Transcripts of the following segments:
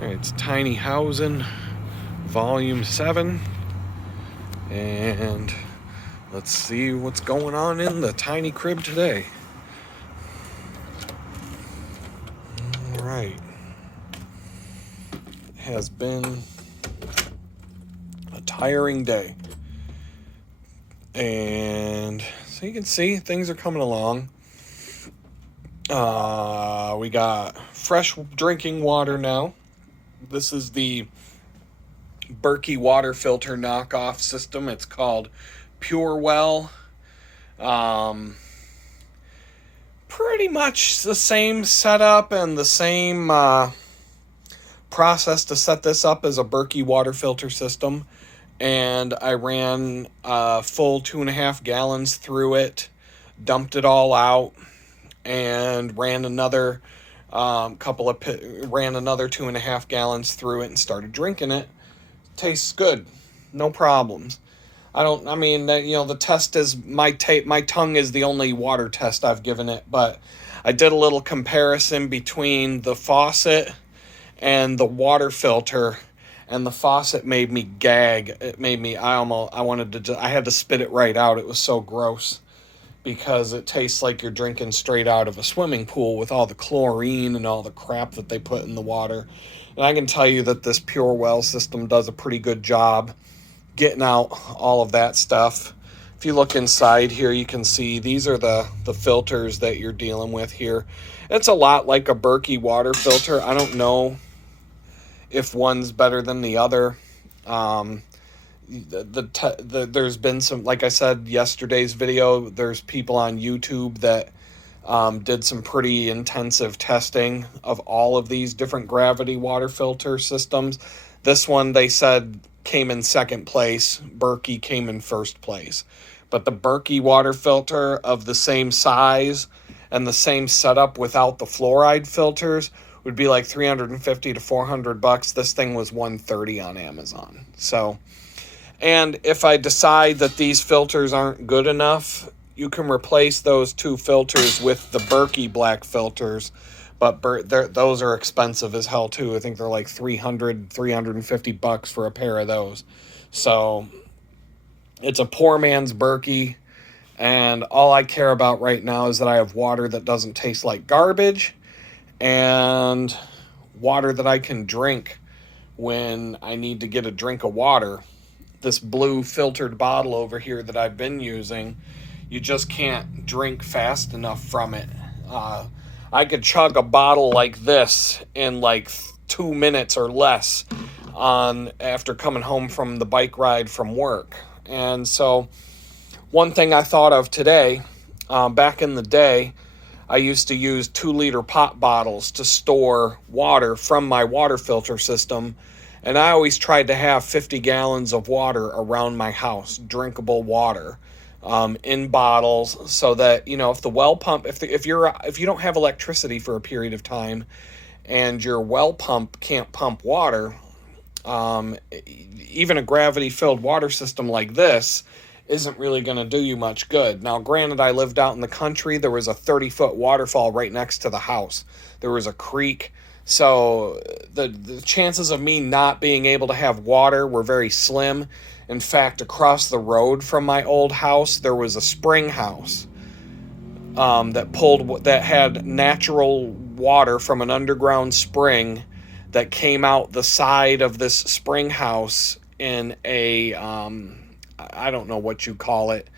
Alright, it's Tiny Housin, Volume 7. And let's see what's going on in the tiny crib today. Alright. It has been a tiring day. And so you can see things are coming along. We got fresh drinking water now. This is the Berkey water filter knockoff system. It's called Pure Well. Pretty much the same setup and the same process to set this up as a Berkey water filter system. And I ran a full 2.5 gallons through it, dumped it all out, and ran another ran another 2.5 gallons through it and started drinking it. Tastes good, no problems. The test is my tongue is the only water test I've given it, but I did a little comparison between the faucet and the water filter, and the faucet made me gag. It made me, I had to spit it right out. It was so gross because it tastes like you're drinking straight out of a swimming pool with all the chlorine and all the crap that they put in the water. And I can tell you that this Pure Well system does a pretty good job getting out all of that stuff. If you look inside here, you can see these are the filters that you're dealing with here. It's a lot like a Berkey water filter. I don't know if one's better than the other. There's been some, like I said, yesterday's video, there's people on YouTube that did some pretty intensive testing of all of these different gravity water filter systems. This one, they said, came in second place. Berkey came in first place. But the Berkey water filter of the same size and the same setup without the fluoride filters would be like $350 to $400. This thing was $130 on Amazon. So, and if I decide that these filters aren't good enough, you can replace those two filters with the Berkey black filters, but those are expensive as hell too. I think they're like $350 for a pair of those. So it's a poor man's Berkey, and all I care about right now is that I have water that doesn't taste like garbage and water that I can drink when I need to get a drink of water. This blue filtered bottle over here that I've been using, you just can't drink fast enough from it. I could chug a bottle like this in like 2 minutes or less after coming home from the bike ride from work. And so one thing I thought of today, back in the day, I used to use 2-liter pop bottles to store water from my water filter system. And I always tried to have 50 gallons of water around my house, drinkable water, in bottles, so that, if the well pump, if you don't have electricity for a period of time and your well pump can't pump water, even a gravity filled water system like this isn't really going to do you much good. Now, granted, I lived out in the country. There was a 30-foot waterfall right next to the house. There was a creek. So the chances of me not being able to have water were very slim. In fact, across the road from my old house, there was a spring house that had natural water from an underground spring that came out the side of this spring house in a I don't know what you call it.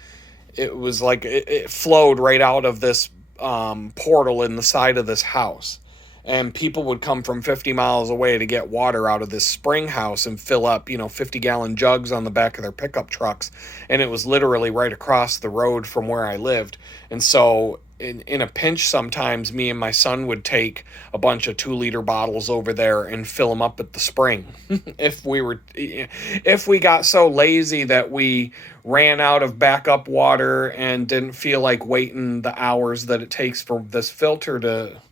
It was like it flowed right out of this portal in the side of this house. And people would come from 50 miles away to get water out of this spring house and fill up, 50-gallon jugs on the back of their pickup trucks. And it was literally right across the road from where I lived. And so in a pinch, sometimes me and my son would take a bunch of 2-liter bottles over there and fill them up at the spring. If we got so lazy that we ran out of backup water and didn't feel like waiting the hours that it takes for this filter to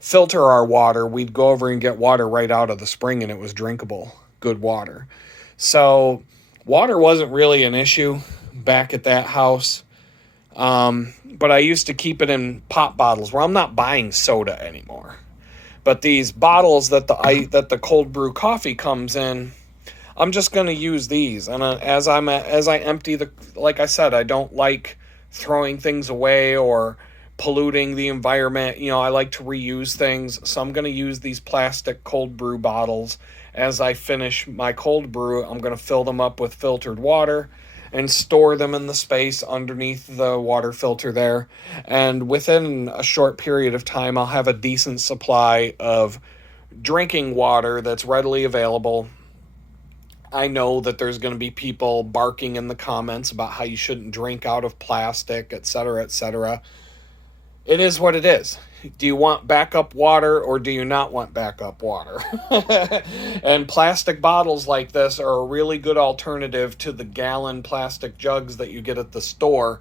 filter our water, we'd go over and get water right out of the spring, and it was drinkable, good water. So water wasn't really an issue back at that house. But I used to keep it in pop bottles where I'm not buying soda anymore. But these bottles that the cold brew coffee comes in, I'm just going to use these. And as I empty the, like I said, I don't like throwing things away or polluting the environment. I like to reuse things. So I'm going to use these plastic cold brew bottles. As I finish my cold brew, I'm going to fill them up with filtered water and store them in the space underneath the water filter there. And within a short period of time, I'll have a decent supply of drinking water that's readily available. I know that there's going to be people barking in the comments about how you shouldn't drink out of plastic, etc., etc. It is what it is. Do you want backup water or do you not want backup water? And plastic bottles like this are a really good alternative to the gallon plastic jugs that you get at the store.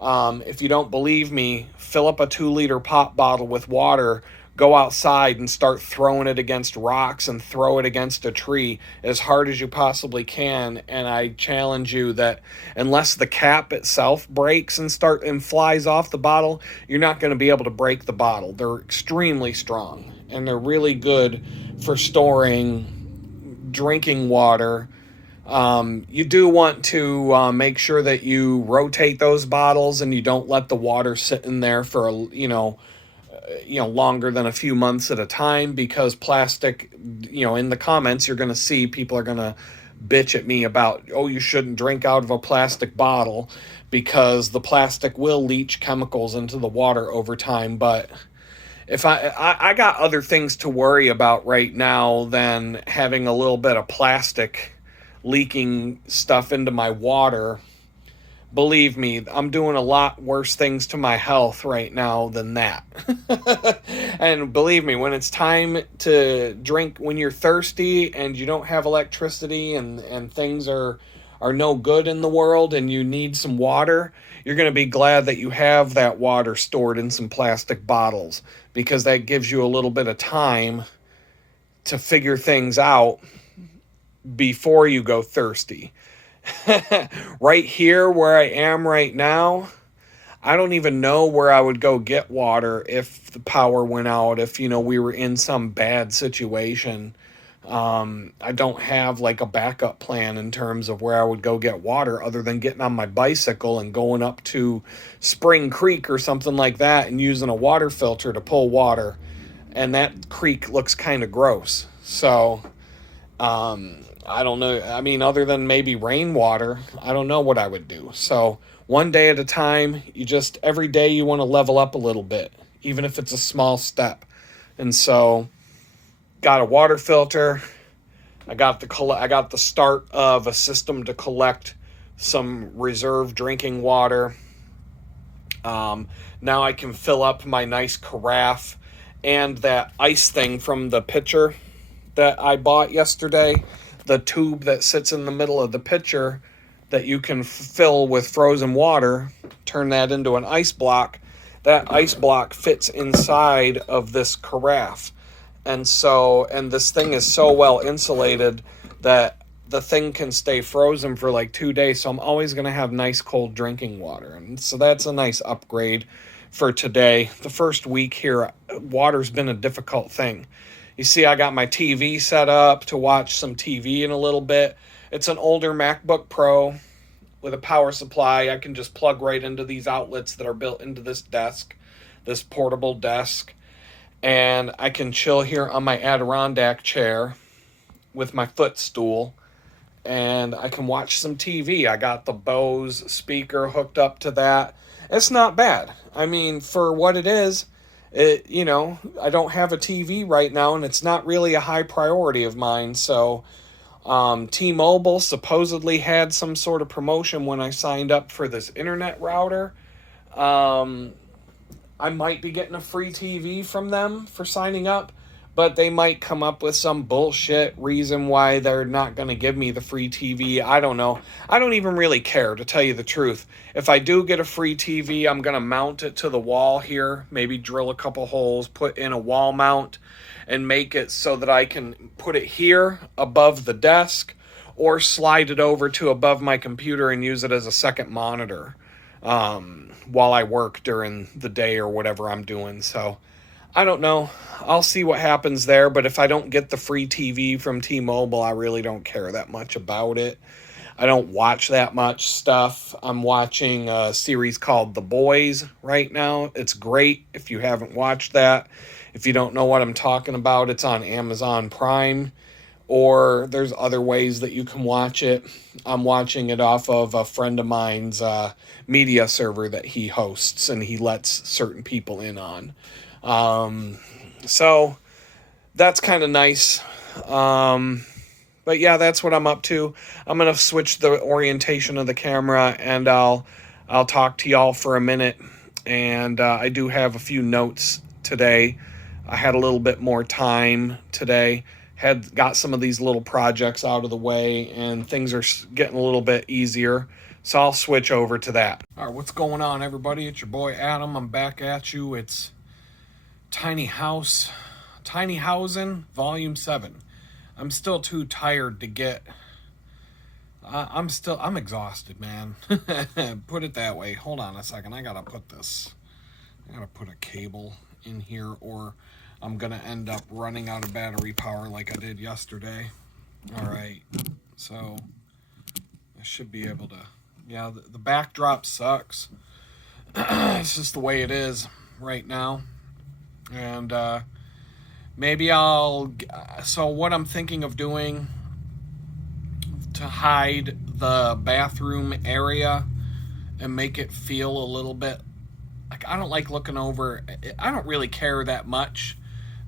If you don't believe me, fill up a 2-liter pop bottle with water, go outside and start throwing it against rocks and throw it against a tree as hard as you possibly can. And I challenge you that unless the cap itself breaks and flies off the bottle, you're not going to be able to break the bottle. They're extremely strong and they're really good for storing drinking water. You do want to make sure that you rotate those bottles and you don't let the water sit in there for longer than a few months at a time, because plastic, in the comments you're going to see people are going to bitch at me about, oh, you shouldn't drink out of a plastic bottle because the plastic will leach chemicals into the water over time. But if I got other things to worry about right now than having a little bit of plastic leaking stuff into my water. Believe me, I'm doing a lot worse things to my health right now than that. And believe me, when it's time to drink, when you're thirsty and you don't have electricity and things are no good in the world and you need some water, you're going to be glad that you have that water stored in some plastic bottles, because that gives you a little bit of time to figure things out before you go thirsty. Right here where I am right now, I don't even know where I would go get water if the power went out, if we were in some bad situation. I don't have like a backup plan in terms of where I would go get water other than getting on my bicycle and going up to Spring Creek or something like that and using a water filter to pull water. And that creek looks kind of gross. So, I don't know. I mean, other than maybe rainwater, I don't know what I would do. So one day at a time, every day you want to level up a little bit, even if it's a small step. And so got a water filter. I got the start of a system to collect some reserve drinking water. Now I can fill up my nice carafe and that ice thing from the pitcher that I bought yesterday. The tube that sits in the middle of the pitcher that you can fill with frozen water, turn that into an ice block. That ice block fits inside of this carafe. And this thing is so well insulated that the thing can stay frozen for like 2 days. So I'm always going to have nice cold drinking water. And so that's a nice upgrade for today. The first week here, water's been a difficult thing. You see, I got my TV set up to watch some TV in a little bit. It's an older MacBook Pro with a power supply. I can just plug right into these outlets that are built into this desk, this portable desk. And I can chill here on my Adirondack chair with my footstool. And I can watch some TV. I got the Bose speaker hooked up to that. It's not bad. I mean, for what it is, I don't have a TV right now, and it's not really a high priority of mine. So T-Mobile supposedly had some sort of promotion when I signed up for this internet router. I might be getting a free TV from them for signing up, but they might come up with some bullshit reason why they're not going to give me the free TV. I don't know. I don't even really care, to tell you the truth. If I do get a free TV, I'm going to mount it to the wall here, maybe drill a couple holes, put in a wall mount, and make it so that I can put it here above the desk or slide it over to above my computer and use it as a second monitor while I work during the day or whatever I'm doing. So I don't know. I'll see what happens there, but if I don't get the free TV from T-Mobile, I really don't care that much about it. I don't watch that much stuff. I'm watching a series called The Boys right now. It's great if you haven't watched that. If you don't know what I'm talking about, it's on Amazon Prime, or there's other ways that you can watch it. I'm watching it off of a friend of mine's media server that he hosts and he lets certain people in on. So that's kind of nice. But yeah, that's what I'm up to. I'm gonna switch the orientation of the camera, and I'll talk to y'all for a minute. And I do have a few notes today. I had a little bit more time today. Had got some of these little projects out of the way, and things are getting a little bit easier. So I'll switch over to that. All right, what's going on, everybody? It's your boy Adam. I'm back at you. It's Tiny Housin, Volume 7. I'm still too tired to get... I'm exhausted, man. Put it that way. Hold on a second. I gotta put a cable in here, or I'm gonna end up running out of battery power like I did yesterday. All right, so I should be able to... Yeah, the backdrop sucks. It's just the way it is right now. And maybe so what I'm thinking of doing to hide the bathroom area and make it feel a little bit like, I don't like looking over. I don't really care that much,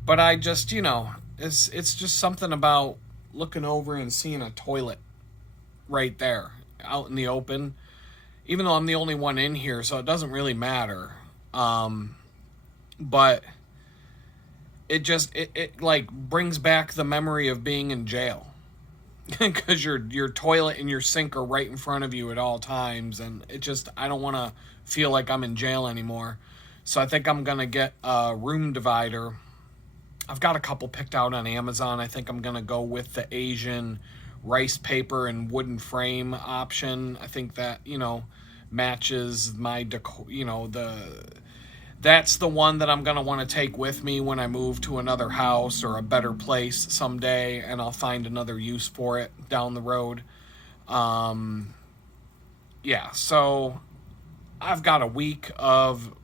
but I just, it's just something about looking over and seeing a toilet right there out in the open, even though I'm the only one in here, so it doesn't really matter. But it just it like brings back the memory of being in jail, because your toilet and your sink are right in front of you at all times, and I don't want to feel like I'm in jail anymore. So I think I'm gonna get a room divider. I've got a couple picked out on Amazon. I think I'm gonna go with the Asian rice paper and wooden frame option. I think that matches my decor. That's the one that I'm going to want to take with me when I move to another house or a better place someday, and I'll find another use for it down the road. Yeah, so I've got a week of,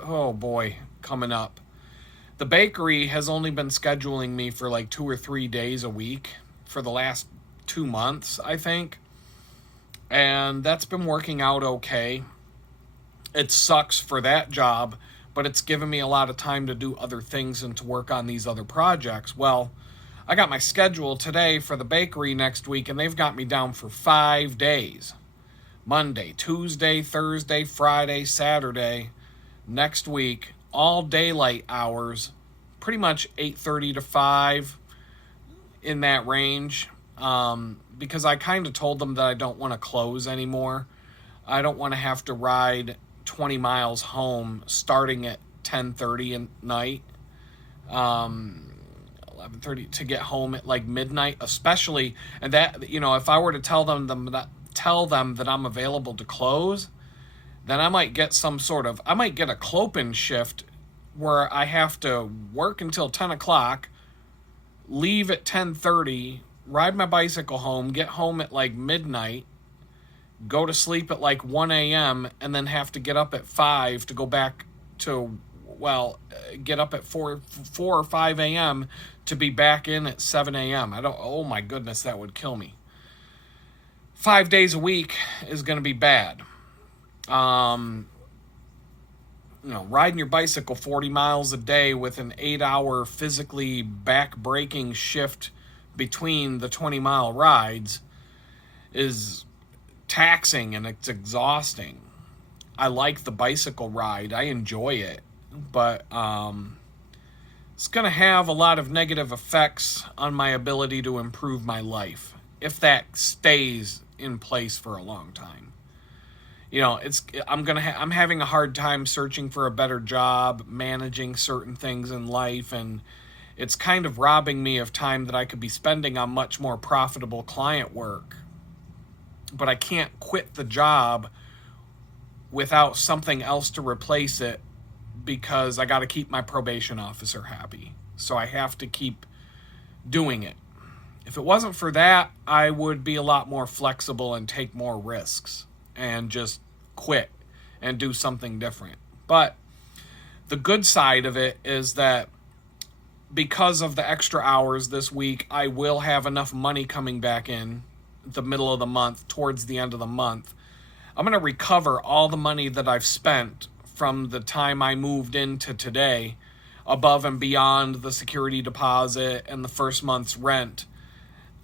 oh boy, coming up. The bakery has only been scheduling me for like 2 or 3 days a week for the last 2 months, I think. And that's been working out okay. It sucks for that job, but it's given me a lot of time to do other things and to work on these other projects. Well, I got my schedule today for the bakery next week, and they've got me down for 5 days. Monday, Tuesday, Thursday, Friday, Saturday, next week, all daylight hours, pretty much 8:30 to 5, in that range. Because I kind of told them that I don't want to close anymore. I don't want to have to ride 20 miles home starting at 10:30 at night, 11:30 to get home at like midnight, especially. And that, if I were to tell them that I'm available to close, then I might get a clopen shift where I have to work until 10 o'clock, leave at 10:30, ride my bicycle home, get home at like midnight, go to sleep at like 1 a.m., and then have to get up at 5 to go back to, get up at 4 or 5 a.m. to be back in at 7 a.m. Oh my goodness, that would kill me. 5 days a week is going to be bad. Riding your bicycle 40 miles a day with an 8-hour physically back-breaking shift between the 20-mile rides is taxing, and it's exhausting. I like the bicycle ride. I enjoy it. But it's going to have a lot of negative effects on my ability to improve my life if that stays in place for a long time. I'm having a hard time searching for a better job, managing certain things in life, and it's kind of robbing me of time that I could be spending on much more profitable client work. But I can't quit the job without something else to replace it because I got to keep my probation officer happy. So I have to keep doing it. If it wasn't for that, I would be a lot more flexible and take more risks and just quit and do something different. But the good side of it is that because of the extra hours this week, I will have enough money coming back in the middle of the month, towards the end of the month. I'm going to recover all the money that I've spent from the time I moved into today, above and beyond the security deposit and the first month's rent,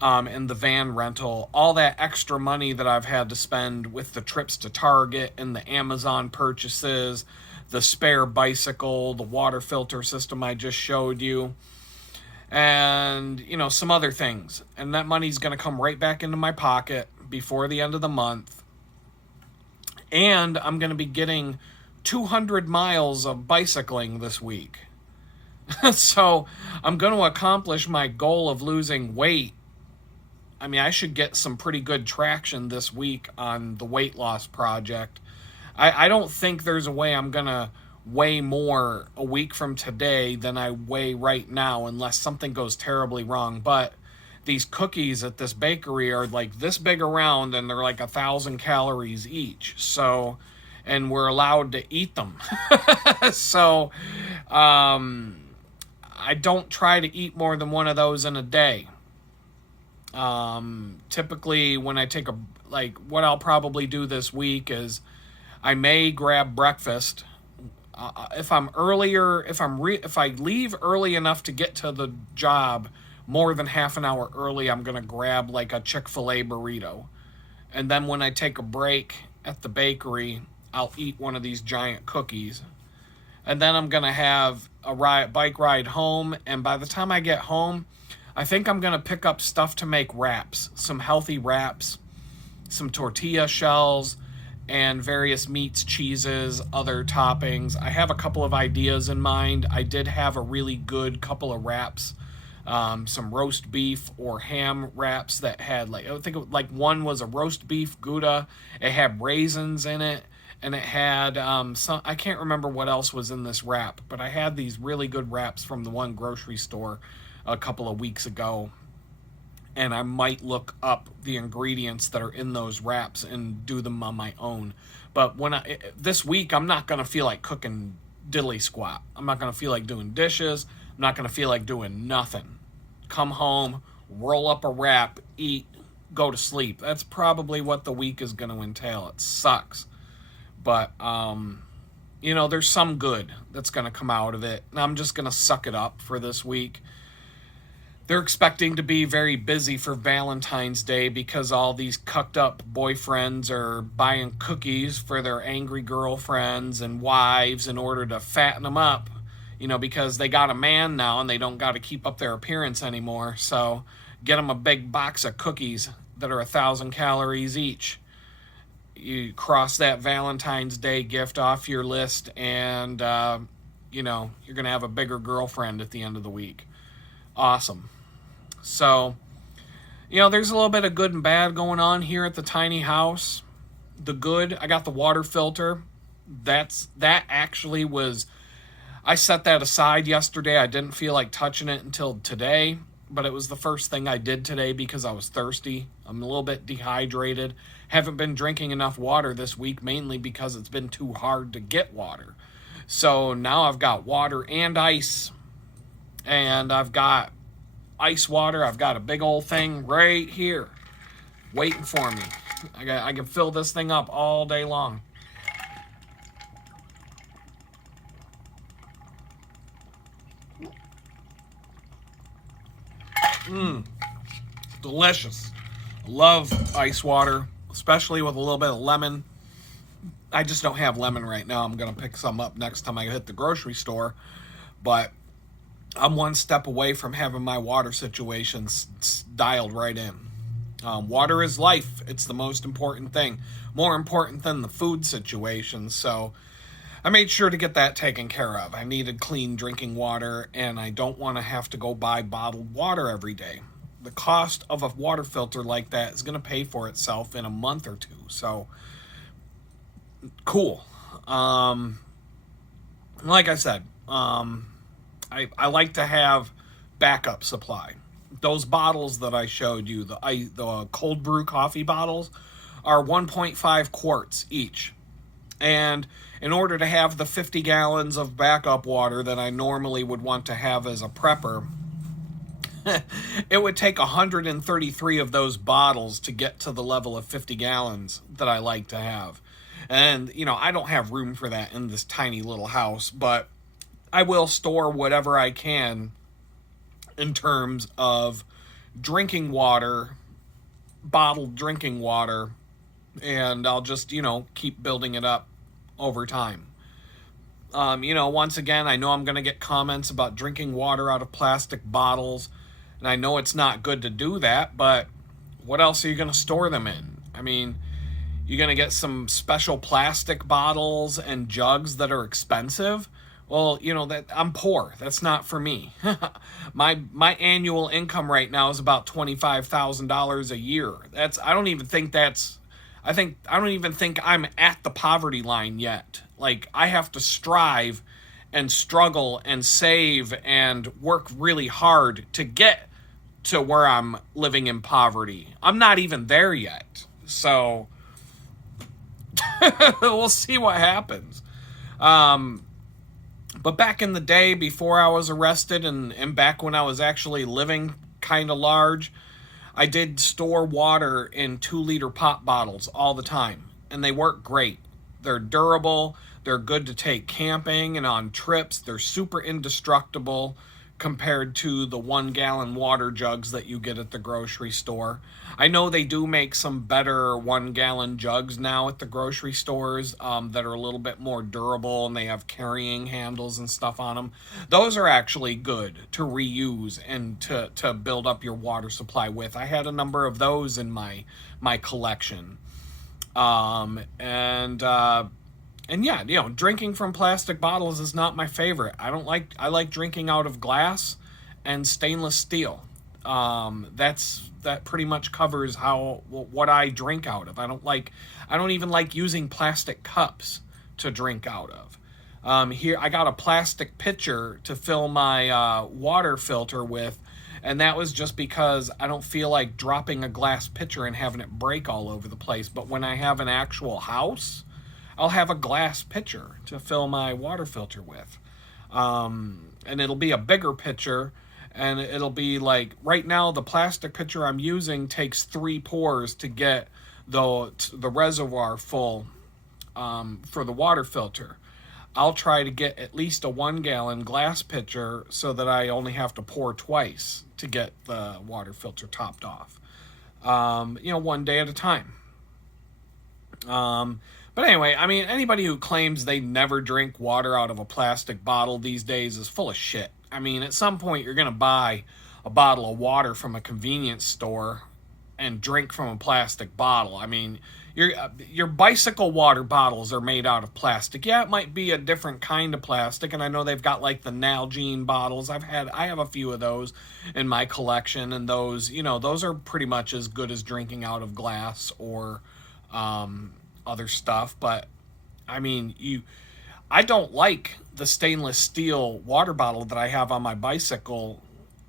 and the van rental. All that extra money that I've had to spend with the trips to Target and the Amazon purchases, the spare bicycle, the water filter system I just showed you, and, some other things. And that money's going to come right back into my pocket before the end of the month. And I'm going to be getting 200 miles of bicycling this week. So I'm going to accomplish my goal of losing weight. I mean, I should get some pretty good traction this week on the weight loss project. I don't think there's a way I'm going to weigh more a week from today than I weigh right now, unless something goes terribly wrong. But these cookies at this bakery are like this big around, and they're like 1,000 calories each. So, and we're allowed to eat them. So, I don't try to eat more than one of those in a day. Typically when I take what I'll probably do this week is I may grab breakfast. If I leave early enough to get to the job more than half an hour early, I'm going to grab like a Chick-fil-A burrito. And then when I take a break at the bakery, I'll eat one of these giant cookies. And then I'm going to have a bike ride home. And by the time I get home, I think I'm going to pick up stuff to make wraps, some healthy wraps, some tortilla shells, and various meats, cheeses, other toppings. I have a couple of ideas in mind. I did have a really good couple of wraps, some roast beef or ham wraps that had one was a roast beef Gouda. It had raisins in it, and it had some, I can't remember what else was in this wrap, but I had these really good wraps from the one grocery store a couple of weeks ago. And I might look up the ingredients that are in those wraps and do them on my own. But this week, I'm not going to feel like cooking diddly squat. I'm not going to feel like doing dishes. I'm not going to feel like doing nothing. Come home, roll up a wrap, eat, go to sleep. That's probably what the week is going to entail. It sucks. But, there's some good that's going to come out of it. And I'm just going to suck it up for this week. They're expecting to be very busy for Valentine's Day because all these cucked up boyfriends are buying cookies for their angry girlfriends and wives in order to fatten them up, because they got a man now and they don't got to keep up their appearance anymore. So get them a big box of cookies that are 1,000 calories each. You cross that Valentine's Day gift off your list, and, you're going to have a bigger girlfriend at the end of the week. Awesome. So, there's a little bit of good and bad going on here at the tiny house. The good, I got the water filter. That actually was, I set that aside yesterday. I didn't feel like touching it until today, but it was the first thing I did today because I was thirsty. I'm a little bit dehydrated. Haven't been drinking enough water this week, mainly because it's been too hard to get water. So now I've got water and ice, and I've got ice water. I've got a big old thing right here waiting for me. I can fill this thing up all day long. Delicious. Love ice water, especially with a little bit of lemon. I just don't have lemon right now. I'm going to pick some up next time I hit the grocery store. But I'm one step away from having my water situation dialed right in. Water is life. It's the most important thing. More important than the food situation. So I made sure to get that taken care of. I needed clean drinking water, and I don't want to have to go buy bottled water every day. The cost of a water filter like that is going to pay for itself in a month or two. So, cool. like I said, I like to have backup supply. Those bottles that I showed you, the cold brew coffee bottles, are 1.5 quarts each. And in order to have the 50 gallons of backup water that I normally would want to have as a prepper, it would take 133 of those bottles to get to the level of 50 gallons that I like to have. And, I don't have room for that in this tiny little house, but I will store whatever I can in terms of drinking water, bottled drinking water, and I'll just, keep building it up over time. Once again, I know I'm going to get comments about drinking water out of plastic bottles, and I know it's not good to do that, but what else are you going to store them in? I mean, you're going to get some special plastic bottles and jugs that are expensive. Well, that I'm poor. That's not for me. My annual income right now is about $25,000 a year. I don't even think I'm at the poverty line yet. Like, I have to strive and struggle and save and work really hard to get to where I'm living in poverty. I'm not even there yet. So we'll see what happens. But back in the day, before I was arrested and back when I was actually living kind of large, I did store water in 2-liter pop bottles all the time. And they work great. They're durable. They're good to take camping and on trips. They're super indestructible compared to the 1-gallon water jugs that you get at the grocery store. I know they do make some better 1-gallon jugs now at the grocery stores that are a little bit more durable, and they have carrying handles and stuff on them. Those are actually good to reuse and to build up your water supply with. I had a number of those in my collection. And yeah, drinking from plastic bottles is not my favorite. I like drinking out of glass and stainless steel. That pretty much covers what I drink out of. I don't even like using plastic cups to drink out of. Here I got a plastic pitcher to fill my water filter with, and that was just because I don't feel like dropping a glass pitcher and having it break all over the place. But when I have an actual house, I'll have a glass pitcher to fill my water filter with. And it'll be a bigger pitcher, and it'll be like, right now the plastic pitcher I'm using takes 3 pours to get the reservoir full for the water filter. I'll try to get at least a 1-gallon glass pitcher so that I only have to pour twice to get the water filter topped off. One day at a time. But anyway, I mean, anybody who claims they never drink water out of a plastic bottle these days is full of shit. I mean, at some point you're going to buy a bottle of water from a convenience store and drink from a plastic bottle. I mean, your bicycle water bottles are made out of plastic. Yeah, it might be a different kind of plastic, and I know they've got like the Nalgene bottles. I have a few of those in my collection, and those are pretty much as good as drinking out of glass or other stuff. But I mean, I don't like the stainless steel water bottle that I have on my bicycle,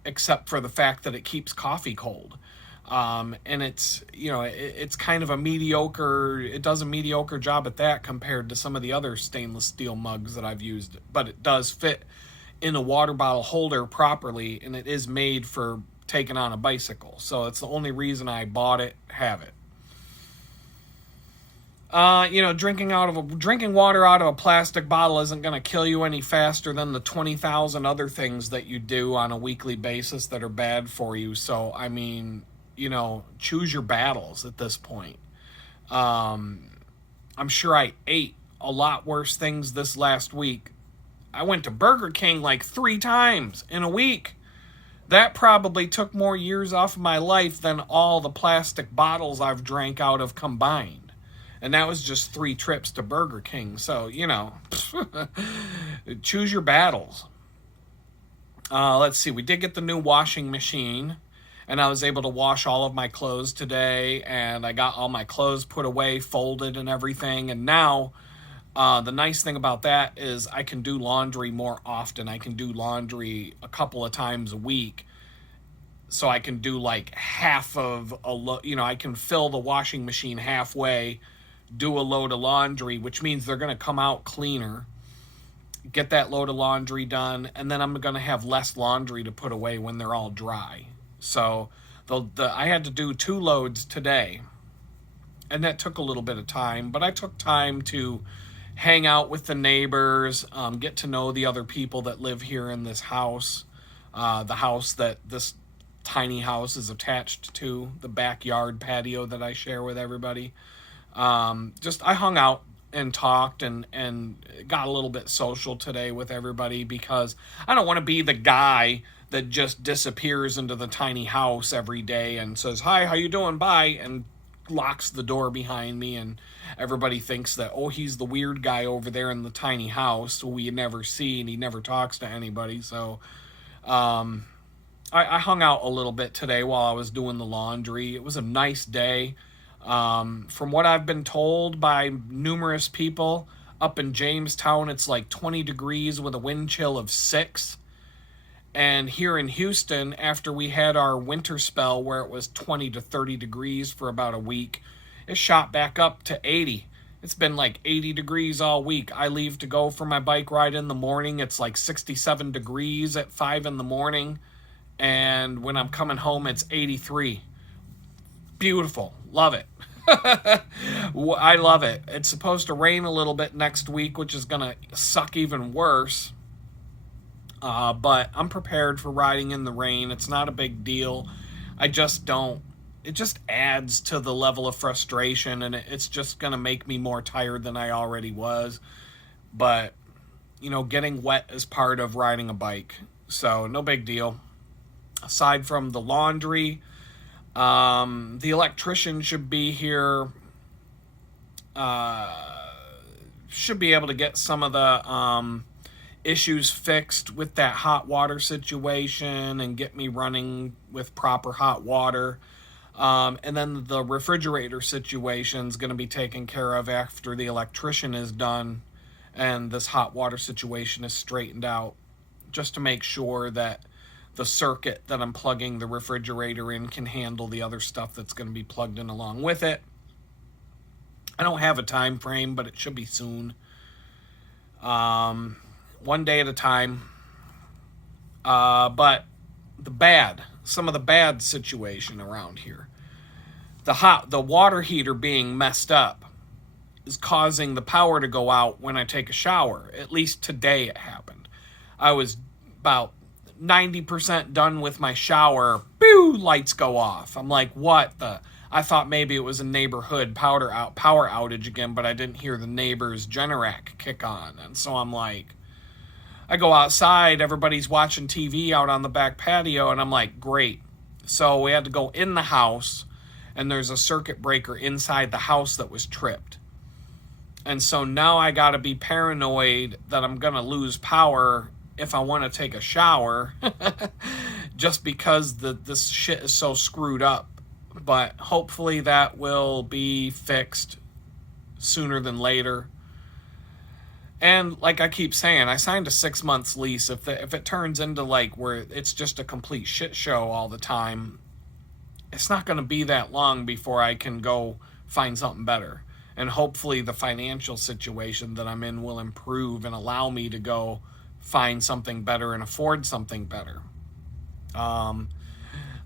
except for the fact that it keeps coffee cold. And it's kind of it does a mediocre job at that compared to some of the other stainless steel mugs that I've used, but it does fit in a water bottle holder properly, and it is made for taking on a bicycle. So it's the only reason I bought it, have it. Drinking water out of a plastic bottle isn't going to kill you any faster than the 20,000 other things that you do on a weekly basis that are bad for you. So, I mean, choose your battles at this point. I'm sure I ate a lot worse things this last week. I went to Burger King like 3 times in a week. That probably took more years off of my life than all the plastic bottles I've drank out of combined. And that was just 3 trips to Burger King. So, choose your battles. Let's see. We did get the new washing machine, and I was able to wash all of my clothes today, and I got all my clothes put away, folded and everything. And now The nice thing about that is I can do laundry more often. I can do laundry a couple of times a week. So I can do like half of I can fill the washing machine halfway, do a load of laundry, which means they're going to come out cleaner, get that load of laundry done, and then I'm going to have less laundry to put away when they're all dry. So I had to do 2 loads today, and that took a little bit of time, but I took time to hang out with the neighbors, get to know the other people that live here in this house, the house that this tiny house is attached to, the backyard patio that I share with everybody. I hung out and talked and got a little bit social today with everybody, because I don't want to be the guy that just disappears into the tiny house every day and says, "Hi, how you doing? Bye," and locks the door behind me, and everybody thinks that, oh, he's the weird guy over there in the tiny house who we never see, and he never talks to anybody. So I hung out a little bit today while I was doing the laundry. It was a nice day. From what I've been told by numerous people, up in Jamestown, it's like 20 degrees with a wind chill of 6. And here in Houston, after we had our winter spell where it was 20 to 30 degrees for about a week, it shot back up to 80. It's been like 80 degrees all week. I leave to go for my bike ride in the morning. It's like 67 degrees at 5 in the morning. And when I'm coming home, it's 83. Beautiful. Love it. I love it. It's supposed to rain a little bit next week, which is going to suck even worse. But I'm prepared for riding in the rain. It's not a big deal. I just don't. It just adds to the level of frustration, and it's just going to make me more tired than I already was. But, getting wet is part of riding a bike. So, no big deal. Aside from the laundry, the electrician should be here. Should be able to get some of the issues fixed with that hot water situation and get me running with proper hot water. And then the refrigerator situation is going to be taken care of after the electrician is done and this hot water situation is straightened out, just to make sure that the circuit that I'm plugging the refrigerator in can handle the other stuff that's going to be plugged in along with it. I don't have a time frame, but it should be soon. One day at a time. But some of the bad situation around here. The water heater being messed up is causing the power to go out when I take a shower. At least today it happened. I was about 90% done with my shower. Boo! Lights go off. I'm like, what the? I thought maybe it was a neighborhood power outage again, but I didn't hear the neighbor's Generac kick on. And so I'm like, I go outside, everybody's watching TV out on the back patio, and I'm like, great. So we had to go in the house, and there's a circuit breaker inside the house that was tripped. And so now I got to be paranoid that I'm going to lose power if I want to take a shower, just because this shit is so screwed up. But hopefully that will be fixed sooner than later. And like I keep saying, I signed a 6 months lease. If it turns into like where it's just a complete shit show all the time, it's not going to be that long before I can go find something better. And hopefully the financial situation that I'm in will improve and allow me to go find something better and afford something better.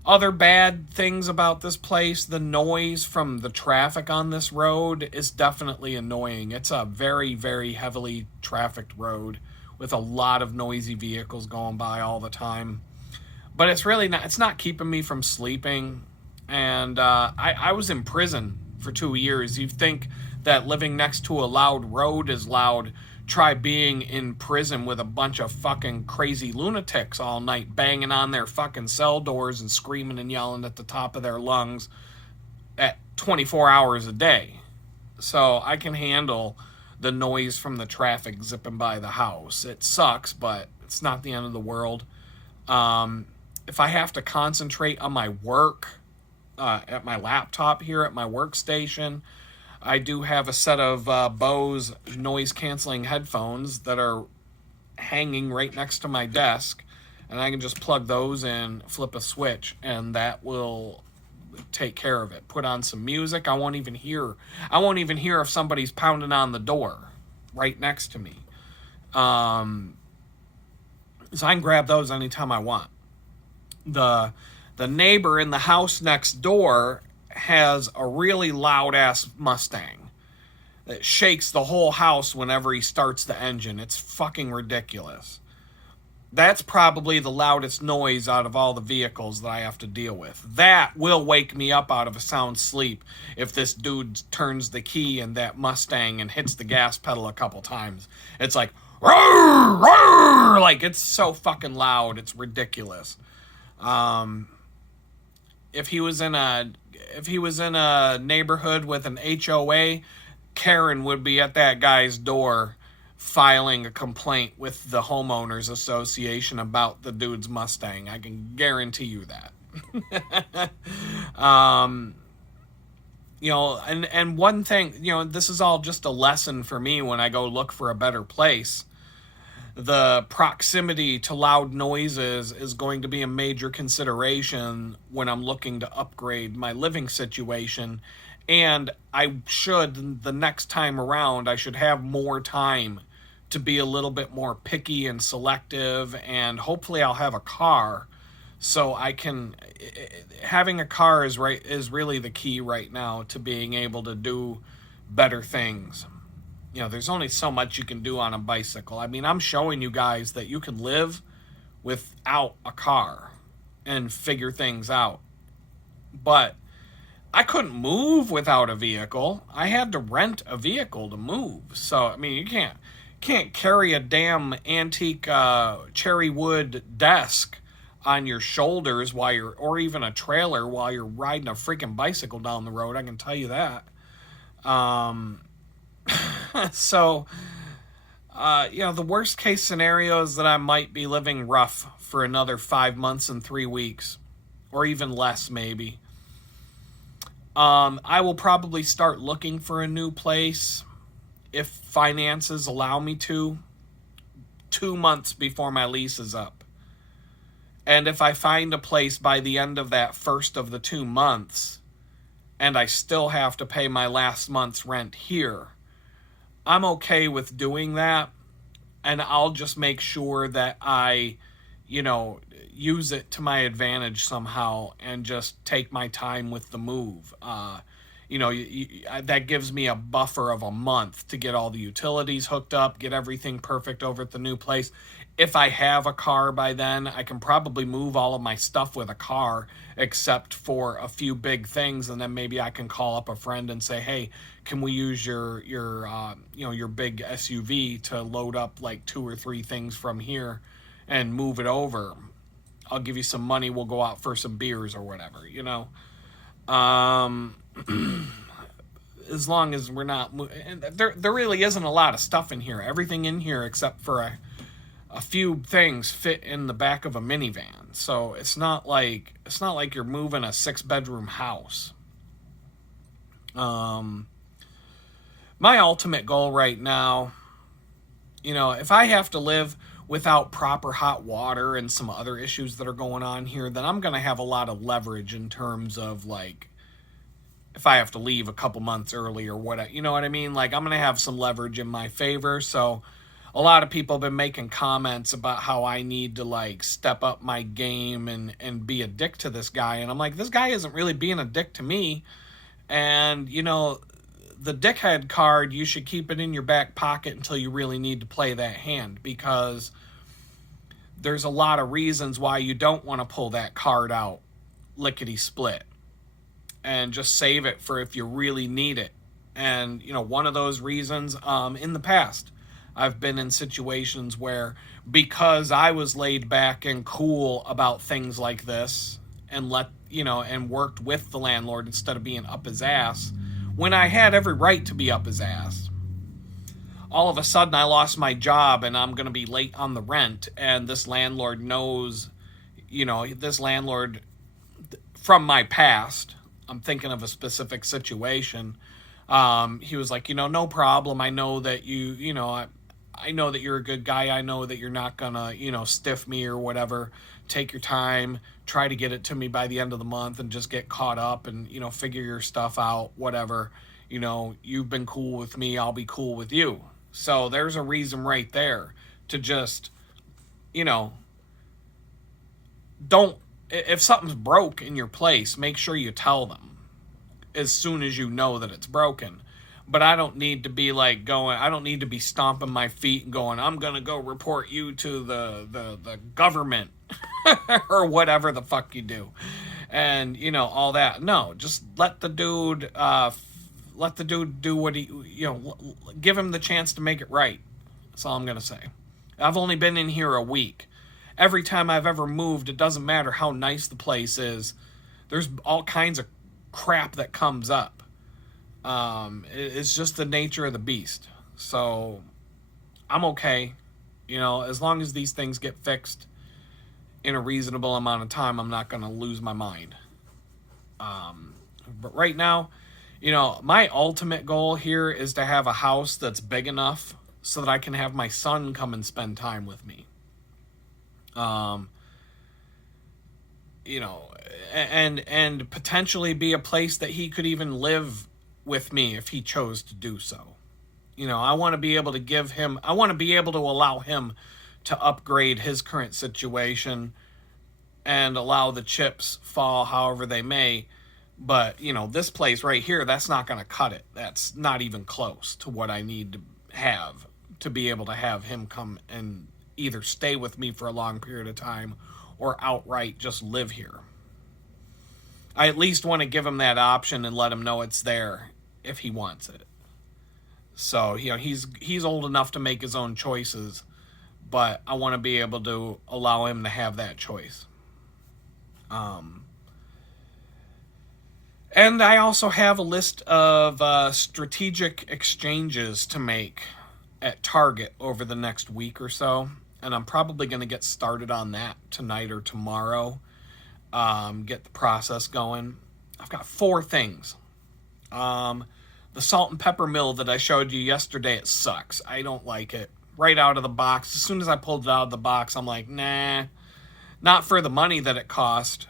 Other bad things about this place, the noise from the traffic on this road is definitely annoying. It's a very, very heavily trafficked road with a lot of noisy vehicles going by all the time. But it's not keeping me from sleeping. And I was in prison for 2 years. You'd think that living next to a loud road is loud. Try being in prison with a bunch of fucking crazy lunatics all night, banging on their fucking cell doors and screaming and yelling at the top of their lungs at 24 hours a day. So I can handle the noise from the traffic zipping by the house. It sucks, but it's not the end of the world. If I have to concentrate on my work at my laptop here at my workstation, I do have a set of Bose noise canceling headphones that are hanging right next to my desk, and I can just plug those in, flip a switch, and that will take care of it. Put on some music. I won't even hear if somebody's pounding on the door right next to me. So I can grab those anytime I want. The neighbor in the house next door has a really loud ass Mustang that shakes the whole house whenever he starts the engine. It's fucking ridiculous. That's probably the loudest noise out of all the vehicles that I have to deal with. That will wake me up out of a sound sleep if this dude turns the key in that Mustang and hits the gas pedal a couple times. It's like, roar, roar, like it's so fucking loud. It's ridiculous. If he was in a neighborhood with an HOA, Karen would be at that guy's door filing a complaint with the homeowners association about the dude's Mustang. I can guarantee you that. And one thing, this is all just a lesson for me when I go look for a better place. The proximity to loud noises is going to be a major consideration when I'm looking to upgrade my living situation. And the next time around, I should have more time to be a little bit more picky and selective, and hopefully I'll have a car so I can. Having a car is really the key right now to being able to do better things. There's only so much you can do on a bicycle. I mean, I'm showing you guys that you can live without a car and figure things out. But I couldn't move without a vehicle. I had to rent a vehicle to move. So, I mean, you can't carry a damn antique cherry wood desk on your shoulders or even a trailer while you're riding a freaking bicycle down the road. I can tell you that. So, the worst case scenario is that I might be living rough for another 5 months and 3 weeks, or even less, maybe. I will probably start looking for a new place if finances allow me to, 2 months before my lease is up. And if I find a place by the end of that first of the 2 months, and I still have to pay my last month's rent here, I'm okay with doing that, and I'll just make sure that I, use it to my advantage somehow and just take my time with the move. That gives me a buffer of a month to get all the utilities hooked up, get everything perfect over at the new place. If I have a car by then, I can probably move all of my stuff with a car, except for a few big things, and then maybe I can call up a friend and say, hey, can we use your big SUV to load up like 2 or 3 things from here and move it over? I'll give you some money. We'll go out for some beers or whatever, as long as we're not there really isn't a lot of stuff in here. Everything in here except for a few things fit in the back of a minivan. So it's not like you're moving a 6-bedroom house. My ultimate goal right now, if I have to live without proper hot water and some other issues that are going on here, then I'm going to have a lot of leverage in terms of like if I have to leave a couple months early or what, you know what I mean? Like I'm going to have some leverage in my favor. So a lot of people have been making comments about how I need to like step up my game and be a dick to this guy. And I'm like, this guy isn't really being a dick to me. And, the dickhead card, you should keep it in your back pocket until you really need to play that hand, because there's a lot of reasons why you don't want to pull that card out lickety split, and just save it for if you really need it. And, one of those reasons, in the past, I've been in situations where, because I was laid back and cool about things like this and and worked with the landlord instead of being up his ass, when I had every right to be up his ass, all of a sudden I lost my job and I'm going to be late on the rent. And this landlord knows, this landlord from my past, I'm thinking of a specific situation. He was like, no problem. I know that I know that you're a good guy. I know that you're not gonna, stiff me or whatever. Take your time. Try to get it to me by the end of the month and just get caught up and, figure your stuff out, whatever. You've been cool with me. I'll be cool with you. So there's a reason right there to just, you know, don't, if something's broke in your place, make sure you tell them as soon as you know that it's broken. But I don't need to be like I don't need to be stomping my feet and going, I'm going to go report you to the government or whatever the fuck you do. And, all that. No, just let the dude do what he, give him the chance to make it right. That's all I'm going to say. I've only been in here a week. Every time I've ever moved, it doesn't matter how nice the place is. There's all kinds of crap that comes up. It's just the nature of the beast. So I'm okay. As long as these things get fixed in a reasonable amount of time, I'm not going to lose my mind. But right now, my ultimate goal here is to have a house that's big enough so that I can have my son come and spend time with me. And potentially be a place that he could even live with me if he chose to do so. I want to be able to allow him to upgrade his current situation and allow the chips fall however they may. But, this place right here, that's not going to cut it. That's not even close to what I need to have to be able to have him come and either stay with me for a long period of time or outright just live here. I at least want to give him that option and let him know it's there if he wants it. So, he's old enough to make his own choices, but I want to be able to allow him to have that choice. And I also have a list of strategic exchanges to make at Target over the next week or so. And I'm probably going to get started on that tonight or tomorrow. Get the process going. I've got 4 things. The salt and pepper mill that I showed you yesterday, it sucks. I don't like it. Right out of the box. As soon as I pulled it out of the box, I'm like, nah. Not for the money that it cost.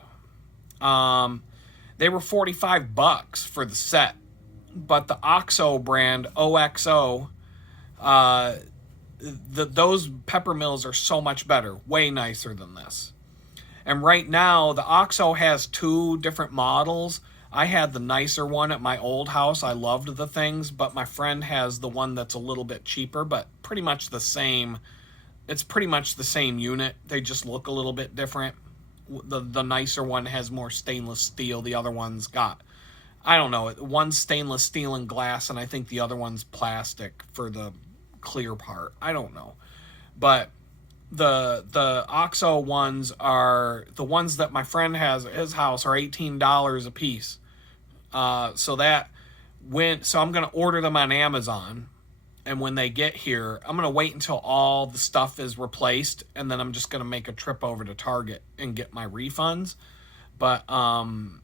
They were $45 for the set. But the OXO brand, OXO, those pepper mills are so much better. Way nicer than this. And right now, the OXO has 2 different models. I had the nicer one at my old house. I loved the things, but my friend has the one that's a little bit cheaper, but pretty much the same. It's pretty much the same unit. They just look a little bit different. The nicer one has more stainless steel. The other one's got, I don't know, one's stainless steel and glass, and I think the other one's plastic for the clear part. I don't know. But the OXO ones are, the ones that my friend has at his house are $18 a piece. So I'm going to order them on Amazon. And when they get here, I'm going to wait until all the stuff is replaced. And then I'm just going to make a trip over to Target and get my refunds. But the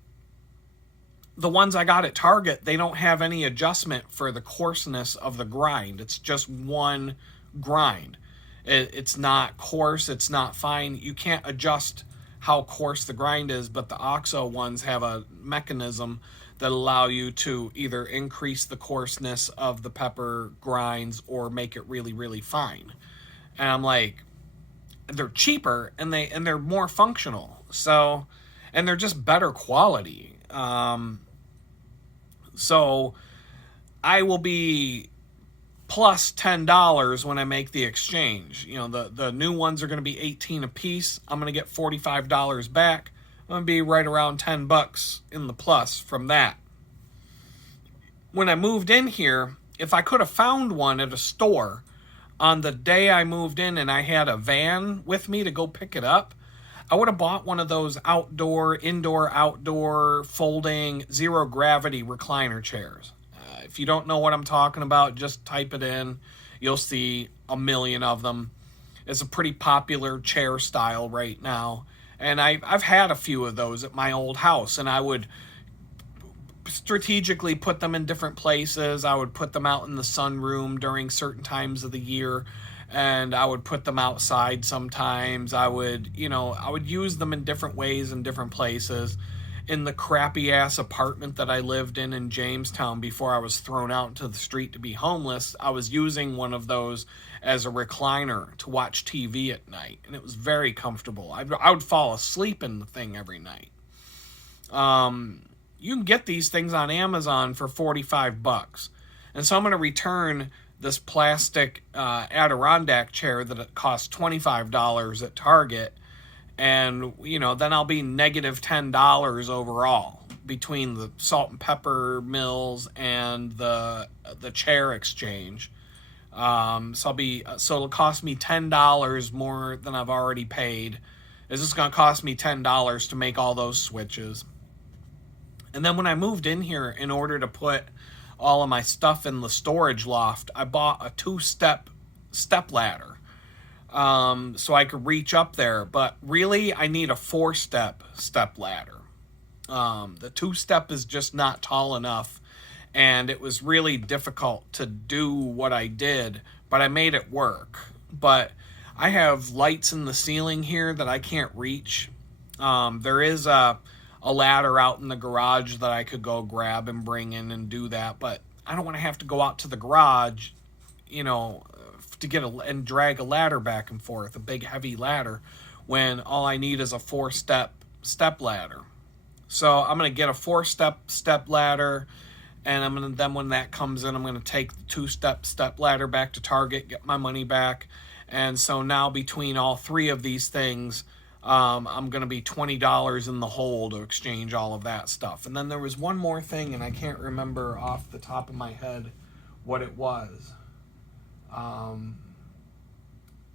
ones I got at Target, they don't have any adjustment for the coarseness of the grind. It's just one grind. It's not coarse. It's not fine. You can't adjust how coarse the grind is, but the OXO ones have a mechanism that allow you to either increase the coarseness of the pepper grinds or make it really, really fine. And I'm like, they're cheaper and they're more functional. So, and they're just better quality. So I will be plus $10 when I make the exchange. The new ones are going to be $18 a piece. I'm going to get $45 back. I'm going to be right around $10 in the plus from that. When I moved in here, if I could have found one at a store on the day I moved in and I had a van with me to go pick it up, I would have bought one of those indoor, outdoor, folding, zero gravity recliner chairs. If you don't know what I'm talking about, just type it in. You'll see a million of them. It's a pretty popular chair style right now. And I've had a few of those at my old house, and I would strategically put them in different places. I would put them out in the sunroom during certain times of the year, and I would put them outside sometimes. I would, I would use them in different ways in different places. In the crappy ass apartment that I lived in Jamestown before I was thrown out into the street to be homeless, I was using one of those as a recliner to watch TV at night, and it was very comfortable. I would fall asleep in the thing every night. You can get these things on Amazon for $45. And so I'm going to return this plastic Adirondack chair that it cost $25 at Target. And, then I'll be negative $10 overall between the salt and pepper mills and the chair exchange. So it'll cost me $10 more than I've already paid. It's just going to cost me $10 to make all those switches. And then when I moved in here, in order to put all of my stuff in the storage loft, I bought a 2-step step ladder, so I could reach up there. But really, I need a 4-step step ladder. The 2-step is just not tall enough, and it was really difficult to do what I did, but I made it work. But I have lights in the ceiling here that I can't reach. There is a ladder out in the garage that I could go grab and bring in and do that, but I don't want to have to go out to the garage, to get and drag a ladder back and forth, a big heavy ladder, when all I need is a 4-step step ladder. So I'm going to get a 4-step ladder, and then when that comes in, I'm going to take the 2-step ladder back to Target, get my money back. And so now between all three of these things, I'm going to be $20 in the hole to exchange all of that stuff. And then there was one more thing, and I can't remember off the top of my head what it was.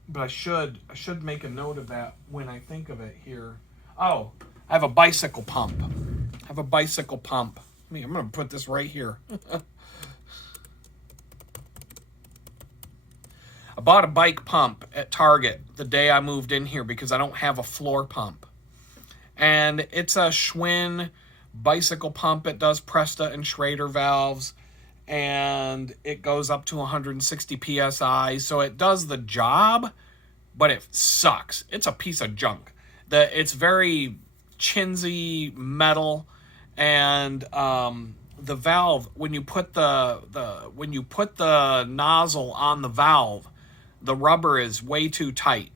But I should make a note of that when I think of it here. Oh, I have a bicycle pump. I'm going to put this right here. I bought a bike pump at Target the day I moved in here because I don't have a floor pump. And it's a Schwinn bicycle pump. It does Presta and Schrader valves, and it goes up to 160 psi. So it does the job, but it sucks. It's a piece of junk. It's very chintzy metal, and the valve, when you put the nozzle on the valve, the rubber is way too tight,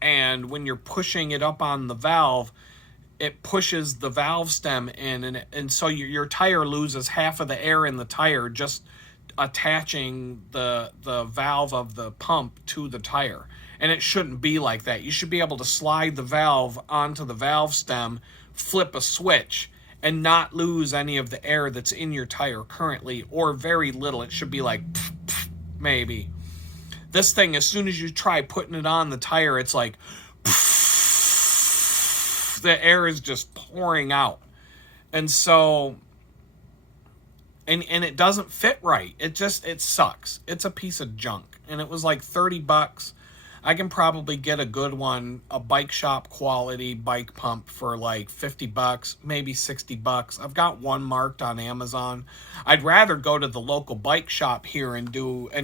and when you're pushing it up on the valve, it pushes the valve stem in, and so your tire loses half of the air in the tire just attaching the valve of the pump to the tire. And it shouldn't be like that. You should be able to slide the valve onto the valve stem, flip a switch, and not lose any of the air that's in your tire currently, or very little. It should be like maybe. This thing, as soon as you try putting it on the tire, it's like the air is just pouring out. And so, and it doesn't fit right. It sucks. It's a piece of junk. And it was like $30. I can probably get a good one, a bike shop quality bike pump for like $50, maybe $60. I've got one marked on Amazon. I'd rather go to the local bike shop here and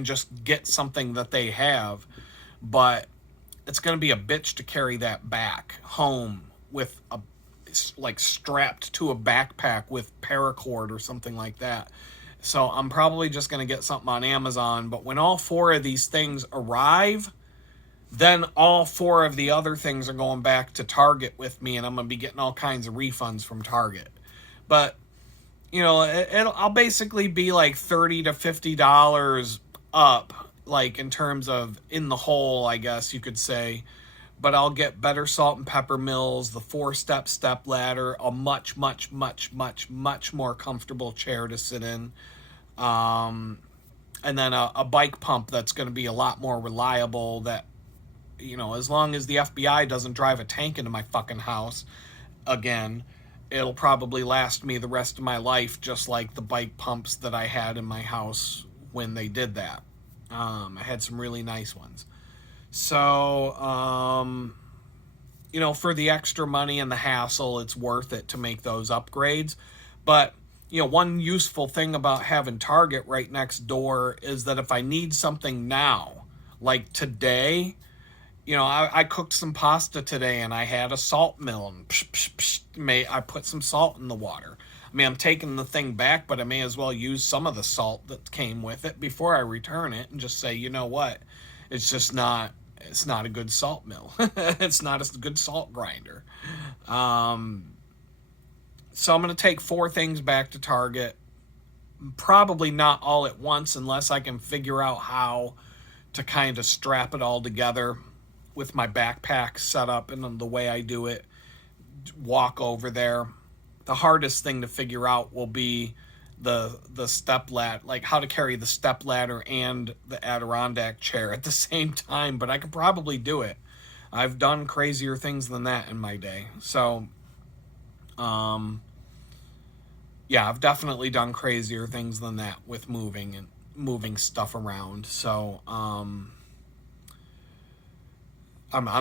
just get something that they have, but it's going to be a bitch to carry that back home with strapped to a backpack with paracord or something like that. So I'm probably just going to get something on Amazon, but when all 4 of these things arrive, then all 4 of the other things are going back to Target with me, and I'm going to be getting all kinds of refunds from Target. But, I'll basically be like $30 to $50 up, like in terms of in the hole, I guess you could say. But I'll get better salt and pepper mills, the 4-step step ladder, a much, much, much, much, much more comfortable chair to sit in. And then a bike pump that's going to be a lot more reliable, that, as long as the FBI doesn't drive a tank into my fucking house again, it'll probably last me the rest of my life, just like the bike pumps that I had in my house when they did that. I had some really nice ones. So, for the extra money and the hassle, it's worth it to make those upgrades. But one useful thing about having Target right next door is that if I need something now, like today, I cooked some pasta today and I had a salt mill and I put some salt in the water. I mean, I'm taking the thing back, but I may as well use some of the salt that came with it before I return it and just say, you know what? It's not a good salt mill. It's not a good salt grinder. So I'm going to take 4 things back to Target. Probably not all at once unless I can figure out how to kind of strap it all together with my backpack set up and the way I do it. Walk over there. The hardest thing to figure out will be the step ladder, like how to carry the step ladder and the Adirondack chair at the same time, but I can probably do it. I've done crazier things than that in my day. So, yeah, I've definitely done crazier things than that with moving stuff around. So, I'm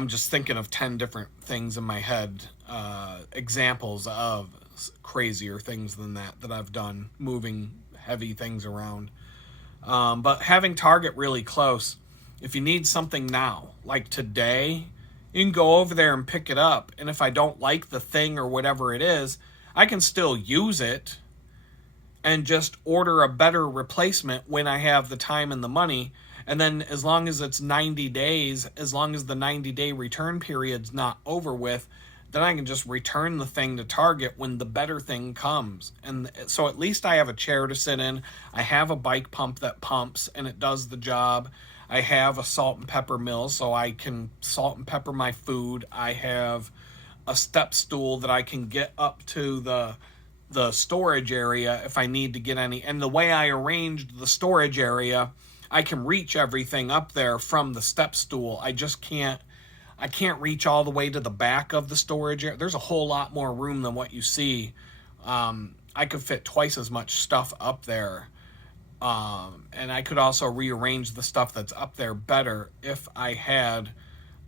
just thinking of 10 different things in my head, examples of crazier things than that I've done, moving heavy things around. But having Target really close, if you need something now, like today, you can go over there and pick it up. And if I don't like the thing or whatever it is, I can still use it and just order a better replacement when I have the time and the money. And then as long as it's 90 days, as long as the 90-day return period's not over with, then I can just return the thing to Target when the better thing comes. And so at least I have a chair to sit in. I have a bike pump that pumps and it does the job. I have a salt and pepper mill so I can salt and pepper my food. I have a step stool that I can get up to the storage area if I need to get any. And the way I arranged the storage area, I can reach everything up there from the step stool. I can't reach all the way to the back of the storage area. There's a whole lot more room than what you see. I could fit twice as much stuff up there. And I could also rearrange the stuff that's up there better if I had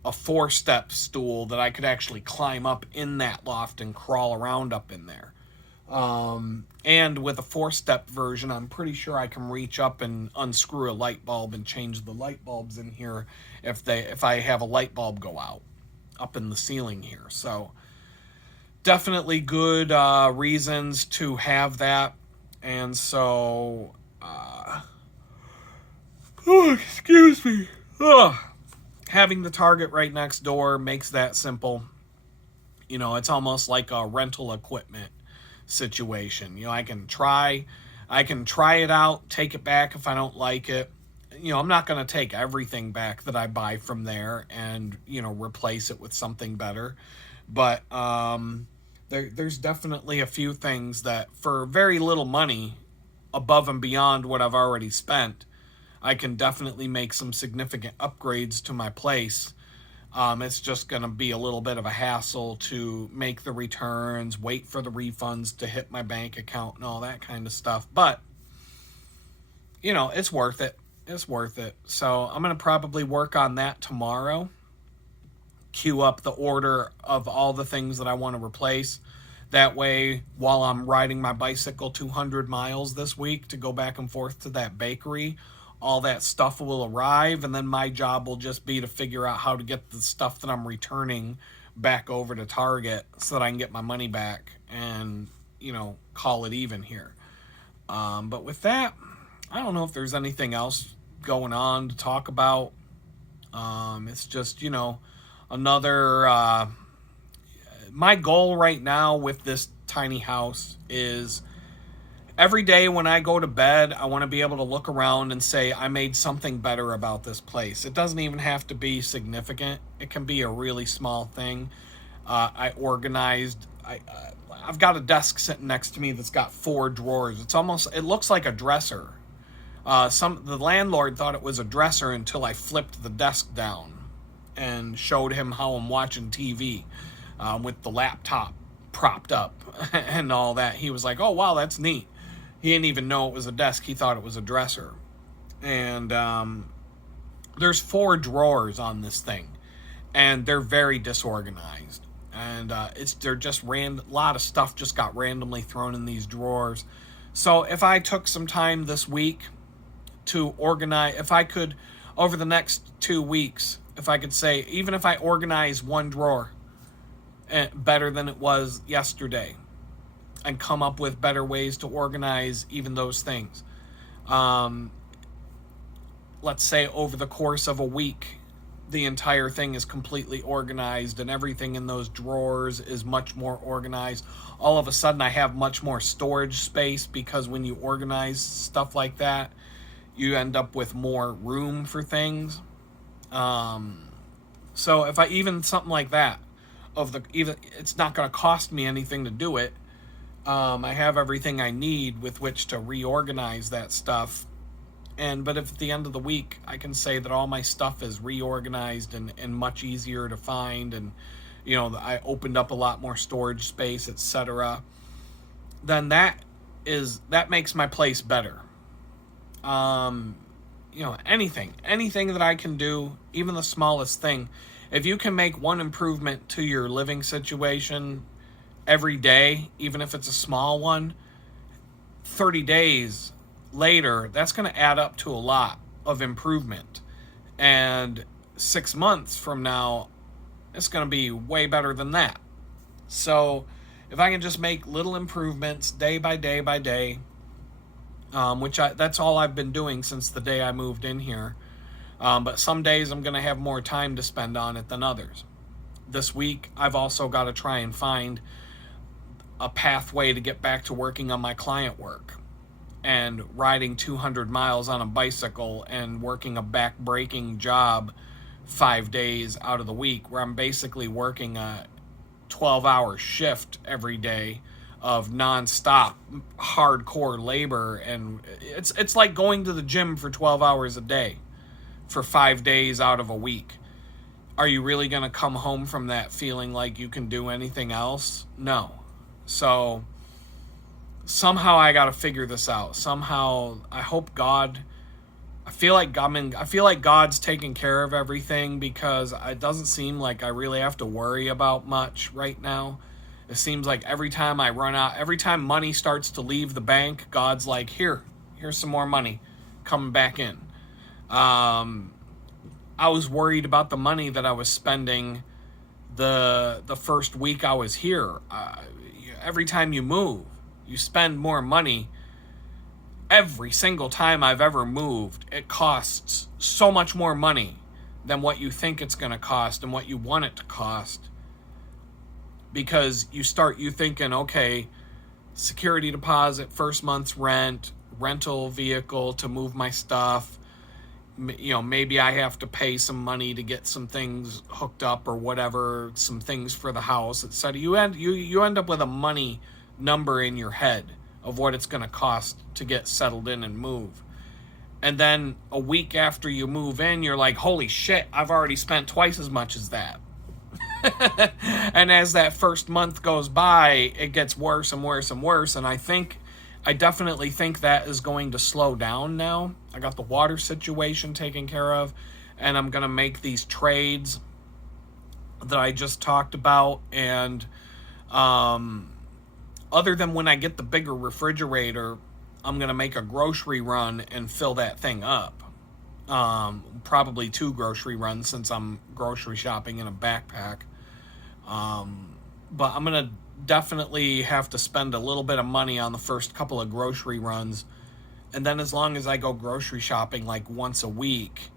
a 4-step stool that I could actually climb up in that loft and crawl around up in there. And with a 4-step version, I'm pretty sure I can reach up and unscrew a light bulb and change the light bulbs in here if I have a light bulb go out up in the ceiling here. So definitely good reasons to have that. And so, excuse me. Having the Target right next door makes that simple. It's almost like a rental equipment situation. I can try it out, take it back if I don't like it. I'm not going to take everything back that I buy from there and replace it with something better, but there's definitely a few things that for very little money above and beyond what I've already spent, I can definitely make some significant upgrades to my place. It's just going to be a little bit of a hassle to make the returns, wait for the refunds to hit my bank account and all that kind of stuff. But, it's worth it. It's worth it. So I'm going to probably work on that tomorrow. Queue up the order of all the things that I want to replace. That way, while I'm riding my bicycle 200 miles this week to go back and forth to that bakery, all that stuff will arrive, and then my job will just be to figure out how to get the stuff that I'm returning back over to Target so that I can get my money back and, call it even here. But with that, I don't know if there's anything else going on to talk about. It's just, another... my goal right now with this tiny house is... every day when I go to bed, I want to be able to look around and say, I made something better about this place. It doesn't even have to be significant. It can be a really small thing. I organized, I've got a desk sitting next to me that's got 4 drawers. It looks like a dresser. The landlord thought it was a dresser until I flipped the desk down and showed him how I'm watching TV with the laptop propped up and all that. He was like, oh, wow, that's neat. He didn't even know it was a desk. He thought it was a dresser. And there's 4 drawers on this thing, and they're very disorganized. and they're just a lot of stuff just got randomly thrown in these drawers. So if I took some time this week to organize, if I could, over the next 2 weeks, if I could say, even if I organize one drawer better than it was yesterday, and come up with better ways to organize even those things. Let's say over the course of a week, the entire thing is completely organized and everything in those drawers is much more organized. All of a sudden I have much more storage space, because when you organize stuff like that, you end up with more room for things. So if I even something like that, even it's not going to cost me anything to do it. I have everything I need with which to reorganize that stuff. But if at the end of the week I can say that all my stuff is reorganized and much easier to find, and I opened up a lot more storage space, etc., then that makes my place better. Anything that I can do, even the smallest thing, if you can make one improvement to your living situation every day, even if it's a small one, 30 days later, that's going to add up to a lot of improvement. And 6 months from now, it's going to be way better than that. So if I can just make little improvements day by day by day, that's all I've been doing since the day I moved in here. But some days I'm going to have more time to spend on it than others. This week, I've also got to try and find a pathway to get back to working on my client work, and riding 200 miles on a bicycle and working a back-breaking job 5 days out of the week, where I'm basically working a 12-hour shift every day of nonstop hardcore labor. And it's like going to the gym for 12 hours a day for 5 days out of a week. Are you really going to come home from that feeling like you can do anything else? No. So somehow I got to figure this out. Somehow, I hope God, I feel like God's taking care of everything, because it doesn't seem like I really have to worry about much right now. It seems like every time I run out, every time money starts to leave the bank, God's like, here's some more money coming back in. I was worried about the money that I was spending the first week I was here. Every time you move, you spend more money. Every single time I've ever moved, it costs so much more money than what you think it's going to cost and what you want it to cost. Because you thinking, okay, security deposit, first month's rent, rental vehicle to move my stuff, maybe I have to pay some money to get some things hooked up or whatever, some things for the house, etc. You end up with a money number in your head of what it's going to cost to get settled in and move. And then a week after you move in, you're like, holy shit, I've already spent twice as much as that. And as that first month goes by, it gets worse and worse and worse. And I definitely think that is going to slow down now. I got the water situation taken care of, and I'm going to make these trades that I just talked about. And other than when I get the bigger refrigerator, I'm going to make a grocery run and fill that thing up. Probably 2 grocery runs, since I'm grocery shopping in a backpack. But I'm going to definitely have to spend a little bit of money on the first couple of grocery runs. And then as long as I go grocery shopping like once a week,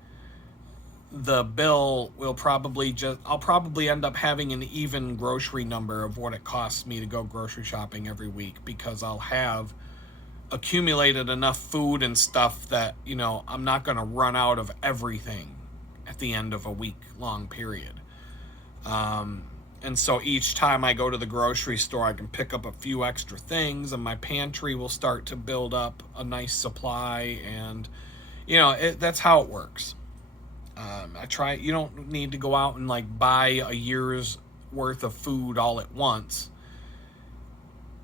the bill will I'll probably end up having an even grocery number of what it costs me to go grocery shopping every week, because I'll have accumulated enough food and stuff that, I'm not going to run out of everything at the end of a week-long period. And so each time I go to the grocery store, I can pick up a few extra things, and my pantry will start to build up a nice supply. And, that's how it works. You don't need to go out and buy a year's worth of food all at once.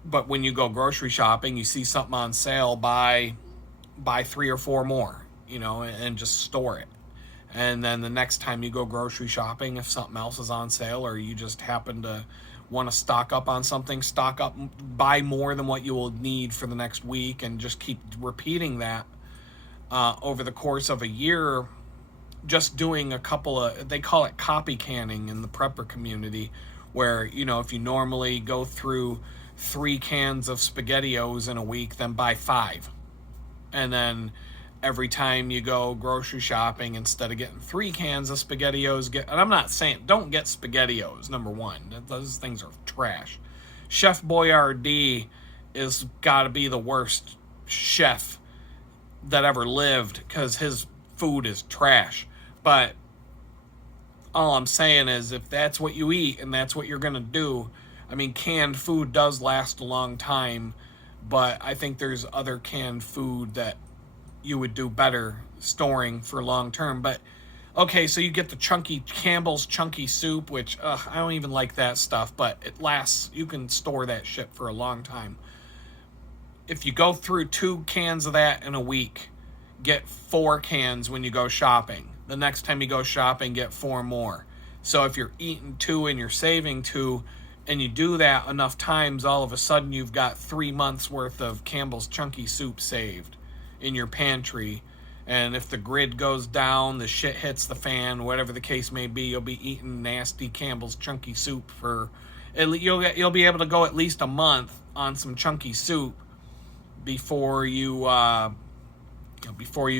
But when you go grocery shopping, you see something on sale, buy 3 or 4 more, and just store it. And then the next time you go grocery shopping, if something else is on sale or you just happen to want to stock up on something, stock up, buy more than what you will need for the next week, and just keep repeating that over the course of a year. Just doing a couple of, they call it copy canning in the prepper community, where, you know, if you normally go through 3 cans of SpaghettiOs in a week, then buy 5. And then every time you go grocery shopping, instead of getting 3 cans of SpaghettiOs, and I'm not saying don't get SpaghettiOs, number one. Those things are trash. Chef Boyardee is got to be the worst chef that ever lived, because his food is trash. But all I'm saying is, if that's what you eat and that's what you're going to do, I mean, canned food does last a long time, but I think there's other canned food that you would do better storing for long term. But okay, so you get the Campbell's chunky soup, which I don't even like that stuff, but it lasts. You can store that shit for a long time. If you go through 2 cans of that in a week, get 4 cans when you go shopping. The next time you go shopping, get 4 more. So if you're eating 2 and you're saving 2, and you do that enough times, all of a sudden you've got 3 months worth of Campbell's chunky soup saved in your pantry. And if the grid goes down, the shit hits the fan, whatever the case may be, you'll be eating nasty Campbell's chunky soup for, you'll be able to go at least a month on some chunky soup before you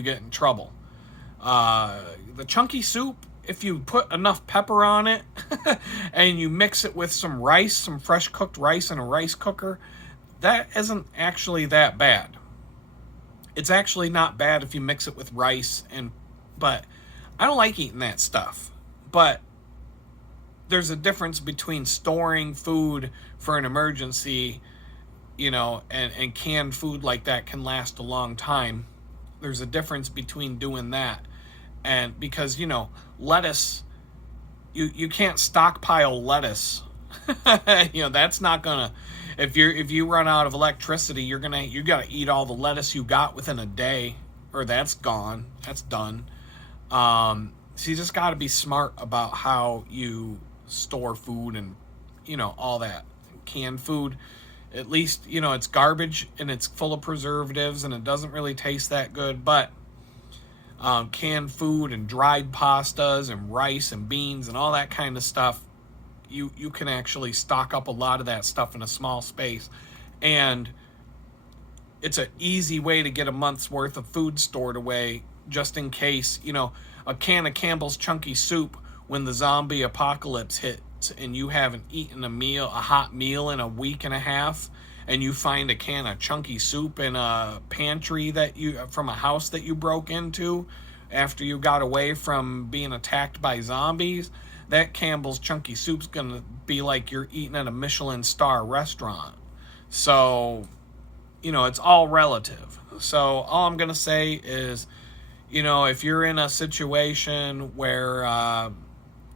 get in trouble. The chunky soup, if you put enough pepper on it and you mix it with some rice, some fresh cooked rice in a rice cooker, that isn't actually that bad. It's actually not bad if you mix it with rice, but I don't like eating that stuff. But there's a difference between storing food for an emergency, you know, and canned food like that can last a long time. There's a difference between doing that, and because, you know, lettuce, you can't stockpile lettuce. You know, that's not gonna, if you run out of electricity, you gotta eat all the lettuce you got within a day, or that's gone, that's done. So you just gotta be smart about how you store food, and, you know, all that. Canned food, at least, you know, it's garbage and it's full of preservatives and it doesn't really taste that good. But canned food and dried pastas and rice and beans and all that kind of stuff, you can actually stock up a lot of that stuff in a small space. And it's an easy way to get a month's worth of food stored away, just in case, you know, a can of Campbell's chunky soup when the zombie apocalypse hits and you haven't eaten a hot meal in a week and a half, and you find a can of chunky soup in a pantry from a house that you broke into after you got away from being attacked by zombies, that Campbell's chunky soup's gonna be like you're eating at a Michelin star restaurant. So, you know, it's all relative. So all I'm gonna say is, you know, if you're in a situation where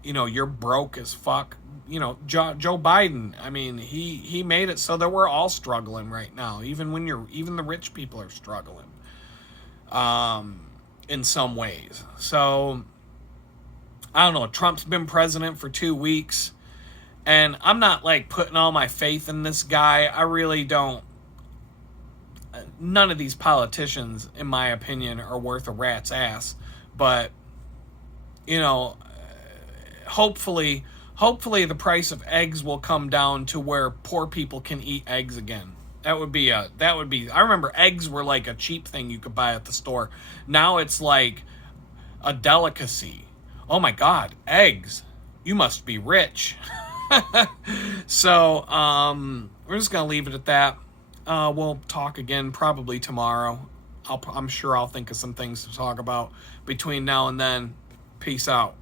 you know, you're broke as fuck, you know, Joe Biden, I mean, he made it so that we're all struggling right now. Even the rich people are struggling in some ways. So I don't know, Trump's been president for 2 weeks, and I'm not like putting all my faith in this guy. I really don't. None of these politicians, in my opinion, are worth a rat's ass. But, you know, hopefully the price of eggs will come down to where poor people can eat eggs again. I remember eggs were like a cheap thing you could buy at the store. Now it's like a delicacy. Oh my God, eggs. You must be rich. So, we're just going to leave it at that. We'll talk again probably tomorrow. I'm sure I'll think of some things to talk about between now and then. Peace out.